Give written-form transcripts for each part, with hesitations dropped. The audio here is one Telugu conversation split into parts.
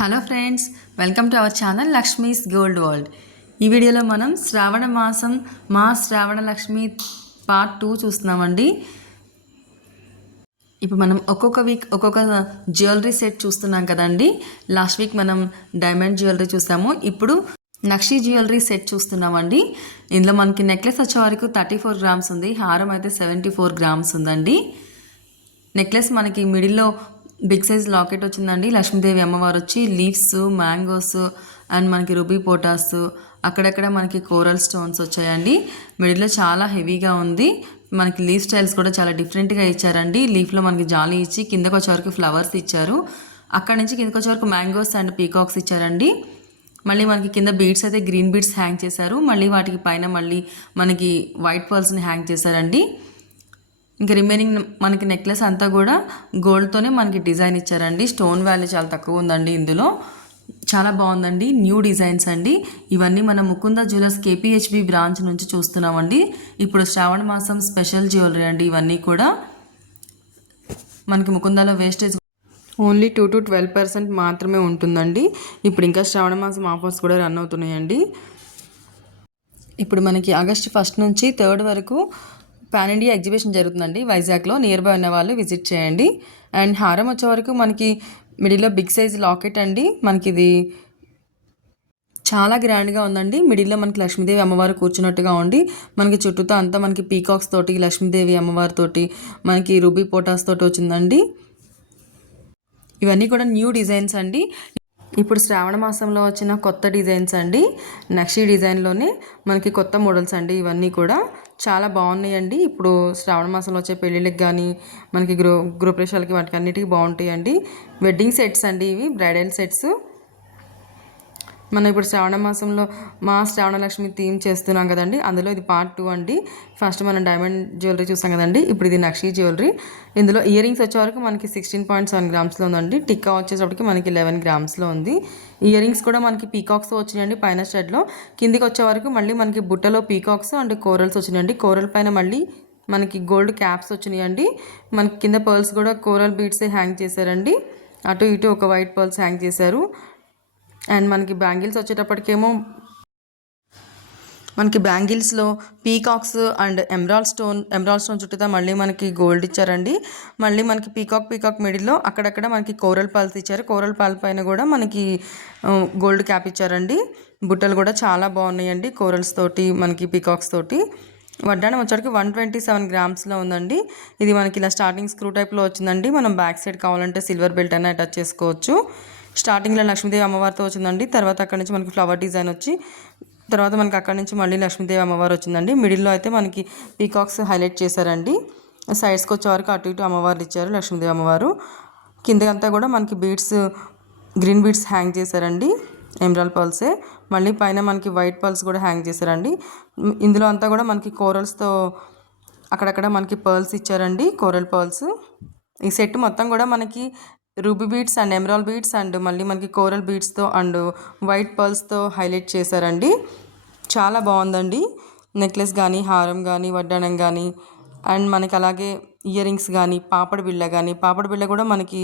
Hello friends, welcome to our channel Lakshmi's gold world. ఈ వీడియోలో మనం శ్రావణ మాసం మా శ్రావణ లక్ష్మి పార్ట్ 2 చూస్తున్నామండి. ఇప్పుడు మనం ఒక్కొక్క వీక్ ఒక్కొక్క జ్యువెలరీ సెట్ చూస్తున్నాం కదండి. లాస్ట్ వీక్ మనం డైమండ్ జ్యువెలరీ చూసాము, ఇప్పుడు నక్షి జ్యువెలరీ సెట్ చూస్తున్నామండి. ఇందులో మనకి నెక్లెస్ వచ్చే వరకు 34 గ్రామ్స్ ఉంది, హారం అయితే 74 గ్రామ్స్ ఉందండి. నెక్లెస్ మనకి మిడిల్లో బిగ్ సైజ్ లాకెట్ వచ్చిందండి. లక్ష్మీదేవి అమ్మవారు వచ్చి లీవ్స్, మ్యాంగోస్ అండ్ మనకి రూబీ పోటాస్, అక్కడక్కడ మనకి కోరల్ స్టోన్స్ వచ్చాయండి. మిడిల్లో చాలా హెవీగా ఉంది. మనకి లీఫ్ స్టైల్స్ కూడా చాలా డిఫరెంట్గా ఇచ్చారండి. లీఫ్లో మనకి జాలీ ఇచ్చి కిందకు వచ్చే వరకు ఫ్లవర్స్ ఇచ్చారు. అక్కడ నుంచి కిందకు వచ్చే వరకు మ్యాంగోస్ అండ్ పీకాక్స్ ఇచ్చారండి. మళ్ళీ మనకి కింద బీడ్స్ అయితే గ్రీన్ బీడ్స్ హ్యాంగ్ చేశారు. మళ్ళీ వాటికి పైన మళ్ళీ మనకి వైట్ పర్ల్స్ని హ్యాంగ్ చేశారండి. ఇంకా రిమైనింగ్ మనకి నెక్లెస్ అంతా కూడా గోల్డ్తోనే మనకి డిజైన్ ఇచ్చారండి. స్టోన్ వాల్యూ చాలా తక్కువ ఉందండి. ఇందులో చాలా బాగుందండి. న్యూ డిజైన్స్ అండి. ఇవన్నీ మన ముకుంద జ్యువెలర్స్ కేపీహెచ్బి బ్రాంచ్ నుంచి చూస్తున్నామండి. ఇప్పుడు శ్రావణ మాసం స్పెషల్ జ్యువెలరీ అండి. ఇవన్నీ కూడా మనకి ముకుందాలో వేస్టేజ్ ఓన్లీ 2 to 12% మాత్రమే ఉంటుందండి. ఇప్పుడు ఇంకా శ్రావణ మాసం ఆఫర్స్ కూడా రన్ అవుతున్నాయండి. ఇప్పుడు మనకి ఆగస్ట్ 1 నుంచి 3 వరకు పాన్ ఇండియా ఎగ్జిబిషన్ జరుగుతుందండి వైజాగ్లో. నియర్ బై ఉన్న వాళ్ళు విజిట్ చేయండి. అండ్ హారం వచ్చే వరకు మనకి మిడిల్లో బిగ్ సైజ్ లాకెట్ అండి. మనకి ఇది చాలా గ్రాండ్గా ఉందండి. మిడిల్లో మనకి లక్ష్మీదేవి అమ్మవారు కూర్చున్నట్టుగా ఉండి మనకి చుట్టూతో అంతా మనకి పీకాక్స్ తోటి, లక్ష్మీదేవి అమ్మవారితోటి, మనకి రూబీ పోటాస్ తోటి వచ్చిందండి. ఇవన్నీ కూడా న్యూ డిజైన్స్ అండి. ఇప్పుడు శ్రావణ మాసంలో వచ్చిన కొత్త డిజైన్స్ అండి. నక్షి డిజైన్లోనే మనకి కొత్త మోడల్స్ అండి. ఇవన్నీ కూడా చాలా బాగున్నాయండి. ఇప్పుడు శ్రావణ మాసంలో వచ్చే పెళ్ళిళ్ళకి కానీ మనకి గృహప్రవేశాలకి వాటికి అన్నిటికీ బాగుంటాయండి. వెడ్డింగ్ సెట్స్ అండి ఇవి, బ్రైడల్ సెట్స్. మనం ఇప్పుడు శ్రావణ మాసంలో మా శ్రావణ లక్ష్మి థీమ్ చేస్తున్నాం కదండి. అందులో ఇది పార్ట్ 2 అండి. ఫస్ట్ మనం డైమండ్ జ్యువెలరీ చూసాం కదండి, ఇప్పుడు ఇది నక్షి జ్యువెలరీ. ఇందులో ఇయర్ రింగ్స్ వచ్చే వరకు మనకి 16.7 గ్రామ్స్లో ఉందండి. టిక్కా వచ్చేసరికి మనకి 11 గ్రామ్స్లో ఉంది. ఇయర్ రింగ్స్ కూడా మనకి పీకాక్స్ వచ్చినాయండి పైన స్టెడ్లో. కిందికి వచ్చే వరకు మళ్ళీ మనకి బుట్టలో పీకాక్స్ అండ్ కోరల్స్ వచ్చినాయండి. కోరల్ పైన మళ్ళీ మనకి గోల్డ్ క్యాప్స్ వచ్చినాయండి. మనకి కింద పర్ల్స్ కూడా కోరల్ బీడ్సే హ్యాంగ్ చేశారండి. అటు ఇటు ఒక వైట్ పర్ల్స్ హ్యాంగ్ చేశారు. అండ్ మనకి బ్యాంగిల్స్ వచ్చేటప్పటికేమో మనకి బ్యాంగిల్స్లో పీకాక్స్ అండ్ ఎమరాల్డ్ స్టోన్ చుట్టూతా మళ్ళీ మనకి గోల్డ్ ఇచ్చారండి. మళ్ళీ మనకి పీకాక్ మిడిల్లో అక్కడక్కడ మనకి కోరల్ పాల్స్ ఇచ్చారు. కోరల్ పాల్ పైన కూడా మనకి గోల్డ్ క్యాప్ ఇచ్చారండి. బుట్టలు కూడా చాలా బాగున్నాయండి, కోరల్స్ తోటి మనకి పీకాక్స్ తోటి. వడ్డాణం వచ్చరికి 127 గ్రామ్స్లో ఉందండి. ఇది మనకి ఇలా స్టార్టింగ్ స్క్రూ టైప్లో వచ్చిందండి. మనం బ్యాక్ సైడ్ కావాలంటే సిల్వర్ బెల్ట్ అయినా అటాచ్ చేసుకోవచ్చు. స్టార్టింగ్లో లక్ష్మీదేవి అమ్మవారితో వచ్చిందండి. తర్వాత అక్కడ నుంచి మనకి ఫ్లవర్ డిజైన్ వచ్చి తర్వాత మనకి అక్కడ నుంచి మళ్ళీ లక్ష్మీదేవి అమ్మవారు వచ్చిందండి. మిడిల్లో అయితే మనకి పీకాక్స్ హైలైట్ చేశారండి. సైడ్స్కి వచ్చే వరకు అటు ఇటు అమ్మవారు ఇచ్చారు లక్ష్మీదేవి అమ్మవారు. కిందకంతా కూడా మనకి బీడ్స్, గ్రీన్ బీడ్స్ హ్యాంగ్ చేశారండి, ఎమరాల్డ్ పర్ల్సే. మళ్ళీ పైన మనకి వైట్ పర్ల్స్ కూడా హ్యాంగ్ చేశారండి. ఇందులో అంతా కూడా మనకి కోరల్స్తో అక్కడక్కడ మనకి పర్ల్స్ ఇచ్చారండి, కోరల్ పర్ల్స్. ఈ సెట్ మొత్తం కూడా మనకి ruby beads and emerald beads and మళ్ళీ మనకి కోరల్ బీడ్స్తో అండ్ వైట్ పర్ల్స్తో హైలైట్ చేశారండి. చాలా బాగుందండి. నెక్లెస్ కానీ, హారం కానీ, వడ్డాణం కానీ అండ్ మనకి అలాగే ఇయర్ రింగ్స్ కానీ, పాపడ బిళ్ళ కూడా మనకి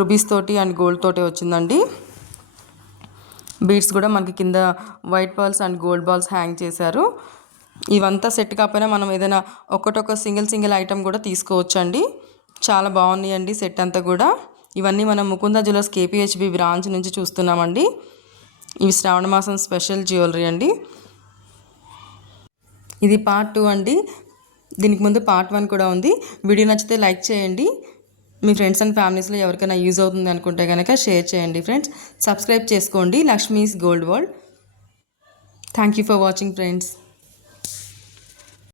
రూబీస్ తోటి అండ్ గోల్డ్ తోటి వచ్చిందండి. బీడ్స్ కూడా మనకి కింద white pearls and gold balls hang చేశారు. ఇవంతా సెట్ కాకపోయినా మనం ఏదైనా ఒక్కొక్క సింగిల్ ఐటమ్ కూడా తీసుకోవచ్చండి. చాలా బాగున్నాయండి సెట్ అంతా కూడా. ఇవన్నీ మనం ముకుంద జ్యువెలర్స్ కేపీహెచ్బి బ్రాంచ్ నుంచి చూస్తున్నామండి. ఇవి శ్రావణ మాసం స్పెషల్ జ్యువెలరీ అండి. ఇది పార్ట్ 2 అండి. దీనికి ముందు పార్ట్ 1 కూడా ఉంది. వీడియో నచ్చితే లైక్ చేయండి. మీ ఫ్రెండ్స్ అండ్ ఫ్యామిలీస్లో ఎవరికైనా యూజ్ అవుతుంది అనుకుంటే కనుక షేర్ చేయండి ఫ్రెండ్స్. సబ్స్క్రైబ్ చేసుకోండి Lakshmi's gold world. Thank you for watching friends.